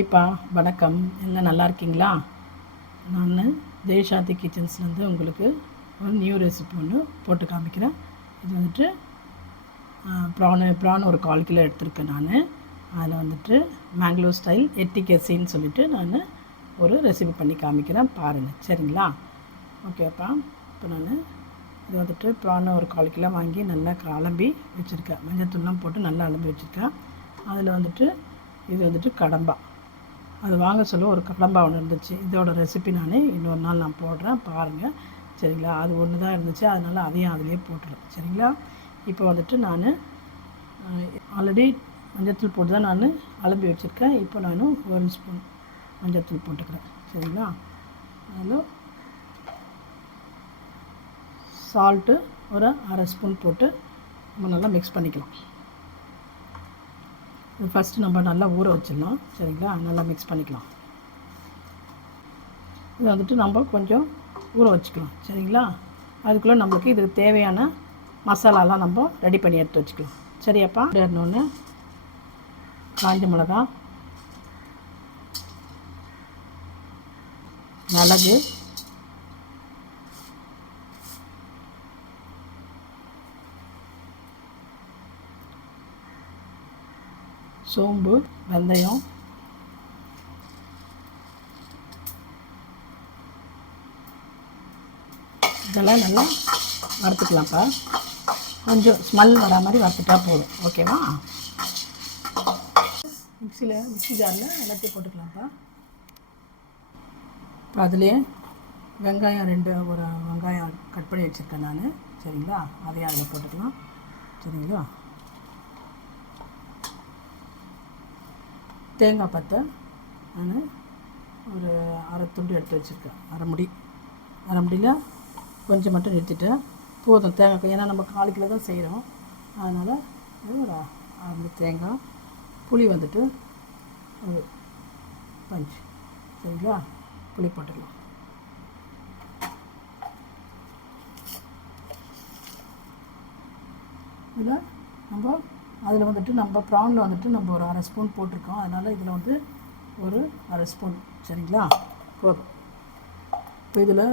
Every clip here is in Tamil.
ஹாய்ப்பா, வணக்கம். எல்லாம் நல்லா இருக்கீங்களா? நான் ஜெய்சாந்தி கிச்சன்ஸ்லேருந்து உங்களுக்கு ஒரு நியூ ரெசிபி ஒன்று போட்டு காமிக்கிறேன். இது வந்துட்டு ப்ரான் ஒரு 1/4 கிலோ எடுத்திருக்கேன். நான் அதில் வந்துட்டு மேங்களூர் ஸ்டைல் எட்டிகேசின்னு சொல்லிவிட்டு நான் ஒரு ரெசிபி பண்ணி காமிக்கிறேன், பாருங்கள். சரிங்களா? ஓகேப்பா. இப்போ நான் இது வந்துட்டு ப்ரான் ஒரு 1/4 கிலோ வாங்கி நல்லா அலம்பி வச்சுருக்கேன். மஞ்சத்தூள்லாம் போட்டு நல்லா அலம்பி வச்சுருக்கேன். அதில் வந்துட்டு இது வந்துட்டு கடம்பா, அது வாங்க சொல்ல ஒரு கடம்பா ஒன்று இருந்துச்சு. இதோட ரெசிபி நான் இன்னொரு நாள் நான் போடுறேன், பாருங்கள். சரிங்களா? அது ஒன்று தான் இருந்துச்சு, அதனால் அதையும் அதிலே போட்டுறேன். சரிங்களா? இப்போ வந்துட்டு நான் ஆல்ரெடி மஞ்சத்தூள் போட்டு தான் நான் அலம்பி வச்சுருக்கேன். இப்போ நான் 1 ஸ்பூன் மஞ்சத்தூள் போட்டுக்கிறேன். சரிங்களா? அதில் சால்ட்டு ஒரு 1/2 ஸ்பூன் போட்டு நம்ம நல்லா மிக்ஸ் பண்ணிக்கலாம். ஃபஸ்ட்டு நம்ம நல்லா ஊற வச்சிடலாம். சரிங்களா? நல்லா மிக்ஸ் பண்ணிக்கலாம். இதை வந்துட்டு நம்ம கொஞ்சம் ஊற வச்சுக்கலாம். சரிங்களா? அதுக்குள்ளே நம்மளுக்கு இதுக்கு தேவையான மசாலாலாம் நம்ம ரெடி பண்ணி எடுத்து வச்சுக்கலாம். சரியாப்பா? இன்னொன்று காஞ்ச மிளகா, மிளகு, சோம்பு, வெந்தயம், இதெல்லாம் நல்லா வறுத்துக்கலாம்ப்பா. கொஞ்சம் ஸ்மெல் வர மாதிரி வறுத்துட்டா போதும். ஓகேவா? மிக்ஸி ஜாரில் எல்லாத்தையும் போட்டுக்கலாம்ப்பா. இப்போ அதுலேயே வெங்காயம் ஒரு வெங்காயம் கட் பண்ணி வச்சுருக்கேன் நான். சரிங்களா? அதையும் அதில் போட்டுக்கலாம். சரிங்களா? தேங்காய் பத்தை நான் ஒரு 1/2 துண்டு எடுத்து வச்சுருக்கேன். அரை முடியில் கொஞ்சம் மட்டும் நிறுத்திட்டேன், போதும் தேங்காய். ஏன்னா நம்ம 1/4 கிலோ தான் செய்கிறோம், அதனால் ஒரு 1/2 தேங்காய். புளி வந்துட்டு ஒரு 5. சரிங்களா? புளி போட்டுக்கலாம். இதில் அதில் வந்துட்டு நம்ம ப்ரானில் வந்துட்டு நம்ம ஒரு 1/2 ஸ்பூன் போட்டிருக்கோம், அதனால் இதில் வந்து ஒரு 1/2 ஸ்பூன். சரிங்களா? போதும். இப்போ இதில்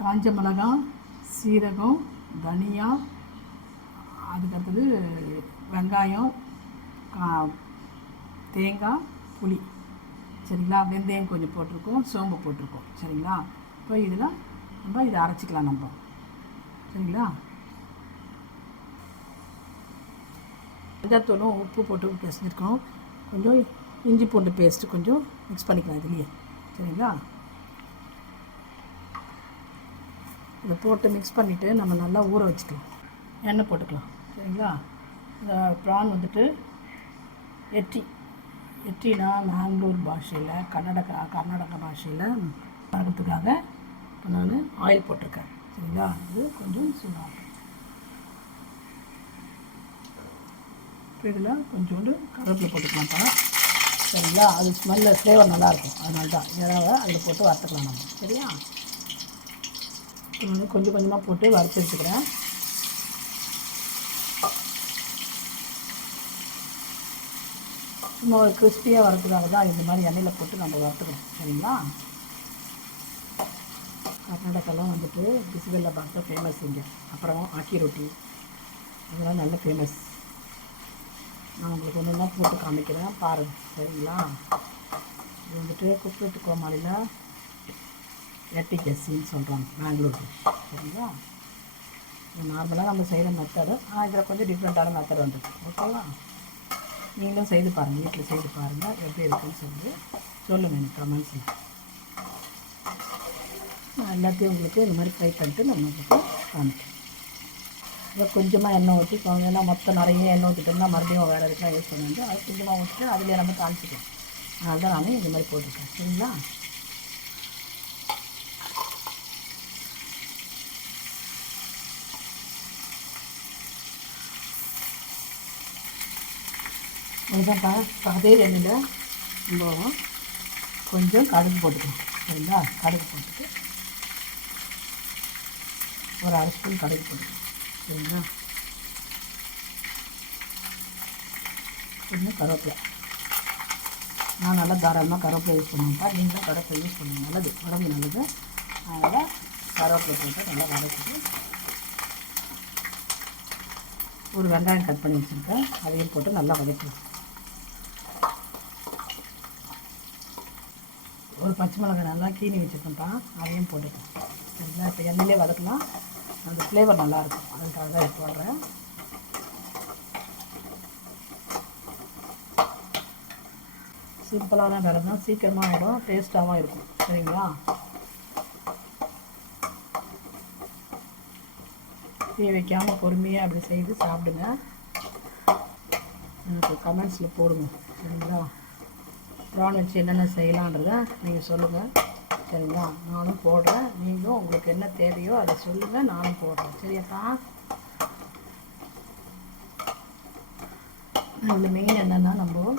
காஞ்ச மிளகாய், சீரகம், தனியா, அதுக்கடுத்தது வெங்காயம், தேங்காய், புளி. சரிங்களா? வெந்தயம் கொஞ்சம் போட்டிருக்கோம், சோம்பு போட்டிருக்கோம். சரிங்களா? இப்போ இதில் நம்ம இதை அரைச்சிக்கலாம் நம்ம. சரிங்களா? மஞ்சத்தூளும் உப்பு போட்டு பேசியிருக்கோம். கொஞ்சம் இஞ்சி பூண்டு பேஸ்ட்டு கொஞ்சம் மிக்ஸ் பண்ணிக்கலாம் இதுலேயே. சரிங்களா? இதை போட்டு மிக்ஸ் பண்ணிவிட்டு நம்ம நல்லா ஊற வச்சுக்கலாம். எண்ணெய் போட்டுக்கலாம். சரிங்களா? இந்த ப்ரான் வந்துட்டு எட்டினா மேங்களூர் பாஷையில், கர்நாடகா பாஷையில் வறுக்கிறதுக்காக இப்போ நான் ஆயில் போட்டிருக்கேன். சரிங்களா? இது கொஞ்சம் சூடாகும். இப்போ இதில் கொஞ்சோண்டு கருவேப்பிலை போட்டுக்கலாம்ப்பா. சரிங்களா? அது ஸ்மெல்ல ஃப்ளேவர் நல்லாயிருக்கும், அதனால தான் இறாவை அதில் போட்டு வறுத்துக்கலாம் நம்ம. சரியா? நான் கொஞ்சம் கொஞ்சமாக போட்டு வறுத்து வச்சுக்கிறேன். சும்மா ஒரு கிறிஸ்பியாக வறுக்கிறதுக்காக தான் இந்த மாதிரி எண்ணெயில் போட்டு நம்ம வறுத்துக்கணும். சரிங்களா? கர்நாடகாலாம் வந்துட்டு பிசிபெல்லா பாத் தான் ஃபேமஸ் இங்கே. அப்புறம் ஆக்கி ரொட்டி, இதெல்லாம் நல்ல ஃபேமஸ். நான் உங்களுக்கு ஒன்று ஒன்றா போட்டு காமிக்கிறேன், பாருங்கள். சரிங்களா? இது வந்துட்டு குக் கோமாளியில் எட்டிகேசின்னு சொல்கிறாங்க, மேங்களூர் டிஷ். சரிங்களா? இது நார்மலாக நம்ம செய்கிற மெத்தடு, ஆனால் இதில் கொஞ்சம் டிஃப்ரெண்ட்டான மெத்தட் வந்துருக்கு. ஓகேவா? நீங்களும் செய்து பாருங்கள், வீட்டில் செய்து பாருங்கள், எப்படி இருக்குன்னு சொல்லுங்கள் எனக்கு கமெண்ட்ஸில். நான் எல்லாத்தையும் உங்களுக்கு இந்த மாதிரி ஃப்ரை பண்ணிட்டு நம்ம உங்களுக்கு காமிக்கிறேன். இப்போ கொஞ்சமாக எண்ணெய் ஊற்றி, ஏன்னா மொத்தம் நிறைய எண்ணெய் ஊற்றிட்டோம்னா மறுபடியும் வேறு இதுக்கெலாம் யூஸ் பண்ண வேண்டிய, அது கொஞ்சமாக ஊற்றிட்டு அதிலே நம்ம தாளிச்சிக்கலாம். அதனால தான் நான் இந்த மாதிரி போட்டிருக்கேன். சரிங்களா? அதுதான்ப்பா. இப்போ அதே எண்ணெயில் நம்ம கொஞ்சம் கடுகு போட்டுக்கலாம். சரிங்களா? கடுகு போட்டுட்டு ஒரு 1/2 ஸ்பூன் கடுகு போட்டுக்கலாம். சரிங்களா? கொஞ்சம் கருவேப்பிலை, நான் நல்லா தாராளமாக கருவேப்பிலை யூஸ் பண்ணுவேன்ப்பா. நீங்களும் கருவேப்பிலை யூஸ் பண்ணுங்கள், நல்லது, உடம்பு நல்லது. அதனால் கருவேப்பிலை போட்டு நல்லா வதக்கிட்டு ஒரு வெங்காயம் கட் பண்ணி வச்சுருக்கேன், அதையும் போட்டு நல்லா வதக்கலாம். ஒரு பச்சை மிளகாய் நல்லா கீனி வச்சுருக்கேன்ப்பா, அதையும் போட்டுக்கேன். சரிங்களா? இப்போ எண்ணெயிலே வதக்கலாம், அந்த ஃப்ளேவர் நல்லாயிருக்கும், அதுக்காக தான் இது போடுறேன். சிம்பிளான வேலை தான், சீக்கிரமாக ஆகிடும், டேஸ்ட்டாகவும் இருக்கும். சரிங்களா? தீ வைக்காமல் பொறுமையாக அப்படி செய்து சாப்பிடுங்க. எனக்கு கமெண்ட்ஸில் போடுங்க. சரிங்களா? ப்ரான் வச்சு என்னென்ன செய்யலான்றதை நீங்கள் சொல்லுங்கள். சரிங்களா? நானும் போடுறேன், நீங்களும் உங்களுக்கு என்ன தேவையோ அதை சொல்லுங்கள், நானும் போடுறேன். சரியாப்பா? இதில் மெயின் என்னென்னா, நம்ம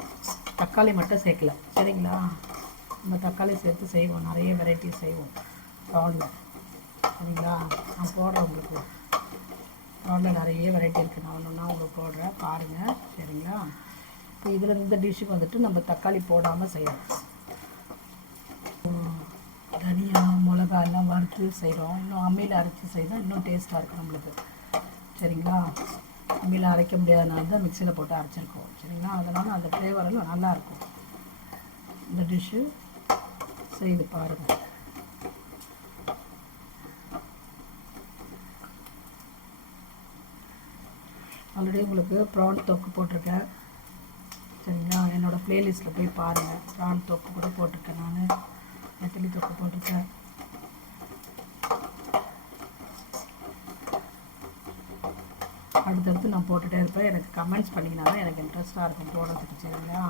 தக்காளி மட்டும் சேர்க்கல. சரிங்களா? நம்ம தக்காளி சேர்த்து செய்வோம், நிறைய வெரைட்டி செய்வோம் ப்ரானில். சரிங்களா? நான் போடுறேன் உங்களுக்கு. ப்ரானில் நிறைய வெரைட்டி இருக்குது, நான் ஒன்று உங்களுக்கு போடுறேன், பாருங்கள். சரிங்களா? இப்போ இதில் இந்த டிஷ்ஷுக்கு வந்துட்டு நம்ம தக்காளி போடாமல் செய்யலாம். தனியா மிளகா எல்லாம் வறுத்து செய்கிறோம், இன்னும் அம்மியில் அரைச்சி செய்தால் இன்னும் டேஸ்ட்டாக இருக்கும் நம்மளுக்கு. சரிங்களா? அம்மியில் அரைக்க முடியாதனால தான் மிக்சியில் போட்டு அரைச்சிருக்கோம். சரிங்களா? அதனால் அந்த ஃப்ளேவரெல்லாம் நல்லாயிருக்கும். இந்த டிஷ்ஷு செய்து பாருங்கள். ஆல்ரெடி உங்களுக்கு ப்ரான் தொக்கு போட்டிருக்கேன். சரிங்களா? என்னோடய ப்ளேலிஸ்ட்டில் போய் பாருங்கள், ப்ரான் தொக்கு கூட போட்டிருக்கேன், நான் நெத்திலி தொக்கு போட்டிருக்கேன். அடுத்தடுத்து நான் போட்டுகிட்டே இருப்பேன். எனக்கு கமெண்ட்ஸ் பண்ணிங்கன்னா தான் எனக்கு இன்ட்ரெஸ்ட்டாக இருக்கும் போடுறதுக்கு. சரிங்களா?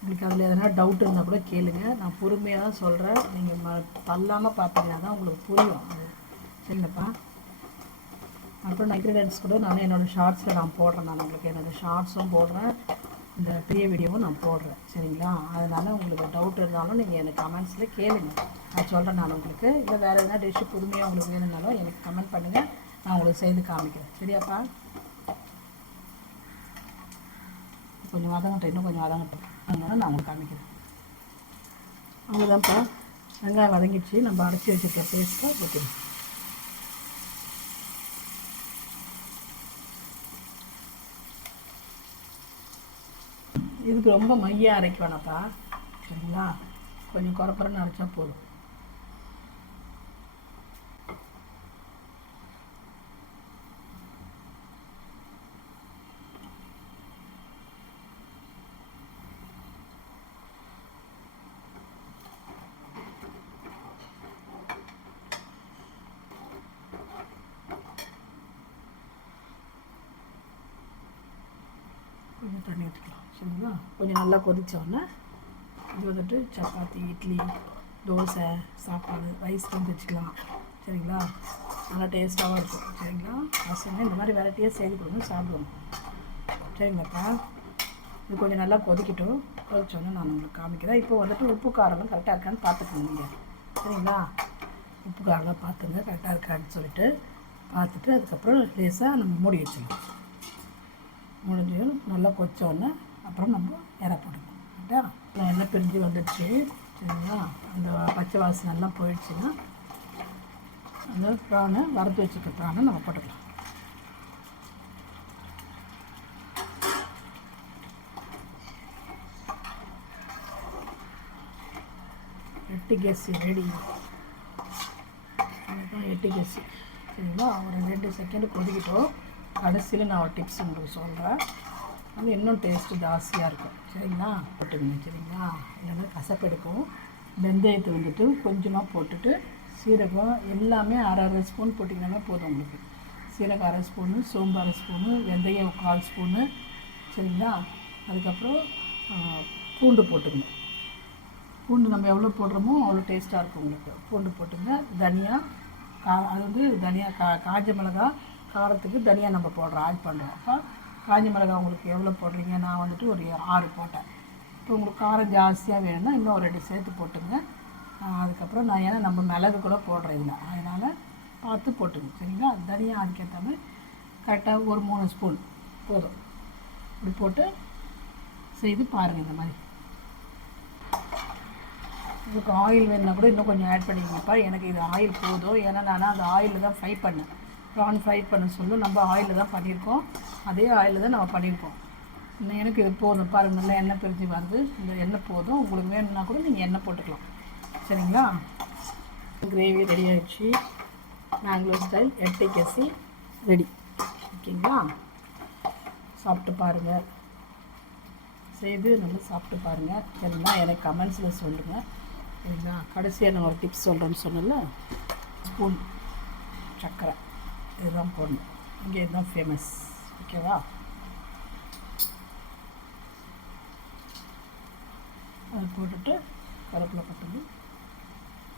உங்களுக்கு அதில் எதனா டவுட் இருந்தால் கூட கேளுங்க, நான் பொறுமையாக தான் சொல்கிறேன். நீங்கள் தள்ளாமல் பார்த்தீங்கன்னா தான் உங்களுக்கு புரியும் அது. சரிங்கப்பா? அப்புறம் இன்க்ரீடியன்ட்ஸ் கூட நான் என்னோடய ஷார்ட்ஸில் நான் போடுறேன். நான் உங்களுக்கு என்னோடய ஷார்ட்ஸும் போடுறேன், இந்த பெரிய வீடியோவும் நான் போடுறேன். சரிங்களா? அதனால் உங்களுக்கு டவுட் இருந்தாலும் நீங்கள் எனக்கு கமெண்ட்ஸில் கேளுங்க, நான் சொல்கிறேன் நான் உங்களுக்கு. இல்லை வேறு எதனா டிஷ்ஷு புதுமையாக உங்களுக்கு வேணும்னாலும் எனக்கு கமெண்ட் பண்ணுங்கள், நான் உங்களுக்கு செய்து காமிக்கிறேன். சரியாப்பா? கொஞ்சம் வதங்கட்டும், இன்னும் கொஞ்சம் வதங்கட்டும், அதனால நான் உங்களுக்கு காமிக்கிறேன். அவ்வளோதான்ப்பா, வெங்காயம் வதங்கிடுச்சு. நம்ம அரைச்சி வச்சுருக்க பேஸ்ட்டை ஊற்றிடும். இதுக்கு ரொம்ப மையாக அரைக்க வேணாப்பா. சரிங்களா? கொஞ்சம் குறக்குறன்னு அரைச்சா போதும். கொஞ்சம் தண்ணி ஊற்றிக்கலாம். சரிங்களா? கொஞ்சம் நல்லா கொதித்தோடனே இது வந்துட்டு சப்பாத்தி, இட்லி, தோசை, சாப்பாடு, ரைஸ் வந்து வச்சுக்கலாம். சரிங்களா? நல்லா டேஸ்ட்டாகவும் இருக்கும். சரிங்களா? பசங்க இந்த மாதிரி வெரைட்டியாக செய்து கொடுங்க, சாப்பிடுவோம். சரிங்களாப்பா? இது கொஞ்சம் நல்லா கொதிக்கட்டும். கொதிச்சோன்னே நான் உங்களுக்கு காமிக்கிறேன். இப்போ வந்துட்டு உப்பு காரம்லாம் கரெக்டாக இருக்கான்னு பார்த்துக்கோங்க நீங்கள். சரிங்களா? உப்பு காரம்லாம் பார்த்துங்க கரெக்டாக இருக்கான்னு சொல்லிட்டு பார்த்துட்டு அதுக்கப்புறம் லேசாக நம்ம மூடி வச்சிடலாம். முடிஞ்சு நல்லா கொதிச்சோடனே அப்புறம் நம்ம இற போடணும். கரெக்டாக எண்ணெய் பிரிஞ்சு வந்துடுச்சு. சரிங்களா? அந்த பச்சை வாசனை எல்லாம் போயிடுச்சுன்னா அந்த ப்ரானை, வறுத்து வச்சுக்க ப்ரானை நம்ம போட்டுக்கலாம். எட்டு கேஸு ரெடி. அதுதான் எட்டு கேஸு. சரிங்களா? ஒரு 2 செகண்டு கொதிக்கிட்டோம். கடைசியில் நான் ஒரு டிப்ஸ் உங்களுக்கு சொல்கிறேன், அது இன்னும் டேஸ்ட்டு ஜாஸ்தியாக இருக்கும். சரிங்களா? போட்டுக்கங்க. சரிங்களா? இல்லைன்னா கசப்பு எடுக்கும். வெந்தயத்தை வந்துட்டு கொஞ்சமாக போட்டுட்டு சீரகம் எல்லாமே அரை ஸ்பூன் போட்டிங்கன்னாலே போதும் உங்களுக்கு. சீரகம் அரை ஸ்பூனு, சோம்பு அரை ஸ்பூனு, வெந்தயம் 1/4 ஸ்பூனு. சரிங்களா? அதுக்கப்புறம் பூண்டு போட்டுக்கணும். பூண்டு நம்ம எவ்வளோ போடுறோமோ அவ்வளோ டேஸ்ட்டாக இருக்கும் உங்களுக்கு. பூண்டு போட்டுங்க. தனியா, அது வந்து தனியா காஞ்ச மிளகா, காரத்துக்கு தனியாக நம்ம போடுறோம், ஆட் பண்ணுறோம். அப்போ காஞ்ச மிளகா உங்களுக்கு எவ்வளோ போடுறீங்க? நான் வந்துட்டு ஒரு 6 போட்டேன். இப்போ உங்களுக்கு காரம் ஜாஸ்தியாக வேணும்னா இன்னும் ஒரு 2 சேர்த்து போட்டுங்க. அதுக்கப்புறம் நான் ஏன்னா நம்ம மிளகு கூட போடுறேன் இதில், அதனால் பார்த்து போட்டுங்க. சரிங்களா? தனியாக அதுக்கேற்ற மாதிரி கரெக்டாக ஒரு 3 ஸ்பூன் போதும். இப்படி போட்டு செய்து பாருங்கள். இந்த மாதிரி உங்களுக்கு ஆயில் வேணுன்னா கூட இன்னும் கொஞ்சம் ஆட் பண்ணிக்கங்கப்பா. எனக்கு இது ஆயில் போதும். ஏன்னா நான் அந்த ஆயிலில் தான் ஃப்ரை பண்ணேன். ப்ரான் ஃப்ரை பண்ண சொல்லும் நம்ம ஆயிலில் தான் பண்ணியிருக்கோம். அதே ஆயிலில் தான் நம்ம பண்ணியிருக்கோம். எனக்கு இது போதும். பாருங்கள், நல்லா எண்ணெய் பிரிஞ்சு வருது. இந்த எண்ணெய் போதும். உங்களுக்கு வேணும்னா கூட நீங்கள் எண்ணெய் போட்டுக்கலாம். சரிங்களா? கிரேவி ரெடி ஆகிடுச்சு. Mangalore style ettigassi ready. ஓகேங்களா? சாப்பிட்டு பாருங்கள். செய்து நல்லா சாப்பிட்டு பாருங்கள். சரிங்களா? எனக்கு கமெண்ட்ஸில் சொல்லுங்கள். சரிங்களா? கடைசியாக நான் ஒரு டிப்ஸ் சொல்கிறேன்னு சொன்னல, ஸ்பூன் சர்க்கரை இதுதான் போடணும். இங்கே இதுதான் ஃபேமஸ். ஓகேவா? அது போட்டுட்டு கருவேப்பிலை கொத்தமல்லி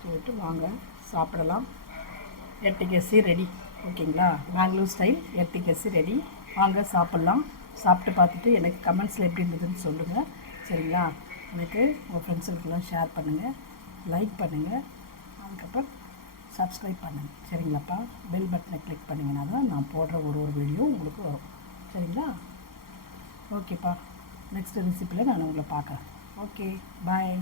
போட்டு வாங்க சாப்பிடலாம். எட்டிகேசி ரெடி. ஓகேங்களா? Mangalore style ettigassi ready. வாங்க சாப்பிட்லாம். சாப்பிட்டு பார்த்துட்டு எனக்கு கமெண்ட்ஸில் எப்படி இருந்ததுன்னு சொல்லுங்கள். சரிங்களா? எனக்கு உங்கள் ஃப்ரெண்ட்ஸுங்களுக்கெல்லாம் ஷேர் பண்ணுங்கள், லைக் பண்ணுங்கள், அதுக்கப்புறம் சப்ஸ்கிரைப் பண்ணுங்கள். சரிங்களாப்பா? பெல் பட்டனை கிளிக் பண்ணிங்கன்னா தான் நான் போடுற ஒரு வீடியோ உங்களுக்கு வரும். சரிங்களா? ஓகேப்பா. நெக்ஸ்ட் ரெசிப்பியில் நான் உங்களை பார்க்குறேன். ஓகே, பாய்.